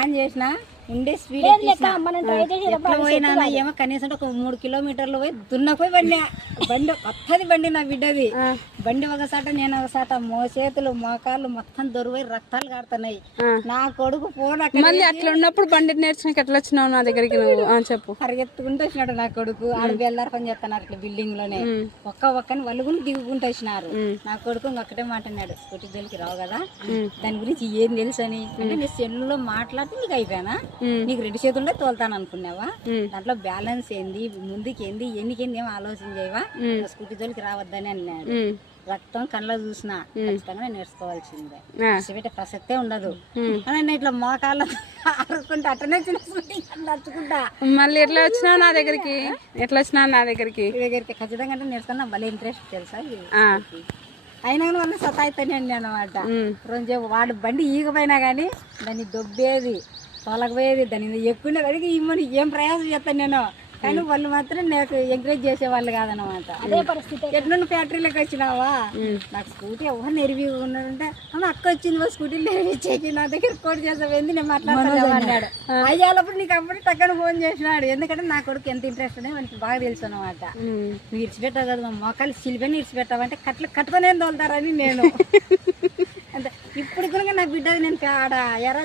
on చేసిన ఉండే speed ఎట్లా పోయినా ఏమో కనీసం ఒక 3 కిలోమీటర్లు పోయి దున్నపోయి బండి కొత్తది బండి నా బిడ్డది బండి ఒకసాట నేను ఒకసాట మోచేతులు మోకాళ్ళు మొత్తం దొరిపోయి రక్తాలు కాడుతున్నాయి నా కొడుకు ఫోన్ మళ్ళీ అట్లా ఉన్నప్పుడు బండి నేర్చుకుని ఎట్లా వచ్చినావు నా దగ్గరికి నువ్వు చెప్పు పరిగెత్తుకుంటూ వచ్చినాడు నా కొడుకు ఆడు బెల్లారు పని చేస్తున్నారు ఇట్లా బిల్డింగ్ లోనే ఒక్కని వల్లుగుని దిగుకుంటూ వచ్చినారు నా కొడుకు ఇంకొకటే మాట అన్నాడు స్కూటీ జోలికి రావు కదా దాని గురించి ఏం తెలుసు అని అంటే నీ సెల్లులో మాట్లాడితే నీకు అయిపోయానా నీకు 2 చేతుల్లో తోలుతాను అనుకున్నావా దాంట్లో బ్యాలెన్స్ ఏంది ముందుకేంది ఎన్నికేంది ఏం ఆలోచన చేయవా స్కూటీ జోలికి రావద్దని అన్నాడు రక్తం కళ్ళలో చూసినా ఖచ్చితంగా నేర్చుకోవాల్సిందే పెట్టే ప్రసక్తే ఉండదు అని ఇట్లా మోకాళ్ళ ఆడుకుంటా అట్టనే నడుచుకుంటా మళ్ళీ ఎట్లా వచ్చినావు నా దగ్గరికి ఖచ్చితంగా అంటే నేర్చుకున్నా భలే ఇంట్రెస్ట్ తెలుసా అయినా కానీ వాళ్ళు సతాయితేనే అనమాట రోజు వాడు బండి ఈగపోయినా కానీ దాన్ని దొబ్బేది తొలగపోయేది దాన్ని ఎక్కువ దానికి ఇమ్మని ఏం ప్రయాసం చేస్తాను నేను కానీ వాళ్ళు మాత్రం నాకు ఎంకరేజ్ చేసేవాళ్ళు కాదనమాట అదే పరిస్థితి ఎట్లా ఫ్యాక్టరీలోకి వచ్చినావా నాకు స్కూటీ ఎవరు నెరివి ఉన్నాడంటే అక్క వచ్చింది స్కూటీలో నెరివిచ్చేకి నా దగ్గర కోడ్ చేసావేంది నేను మాట్లాడతాను అన్నాడు అయ్యాలప్పుడు నీకు అప్పుడు టక్కన ఫోన్ చేసినాడు ఎందుకంటే నా కొడుకు ఎంత ఇంట్రెస్ట్ అనేది మనకి బాగా తెలుసు అనమాట నువ్వు ఇడిచిపెట్టావు కదా మా మోకాలు సిలిపని ఇడిచిపెట్టావంటే కట్టుకొని ఏం తోలుతారని నేను అంటే ఇప్పుడు కూడా నా బిడ్డది నేను ఆడ ఎరా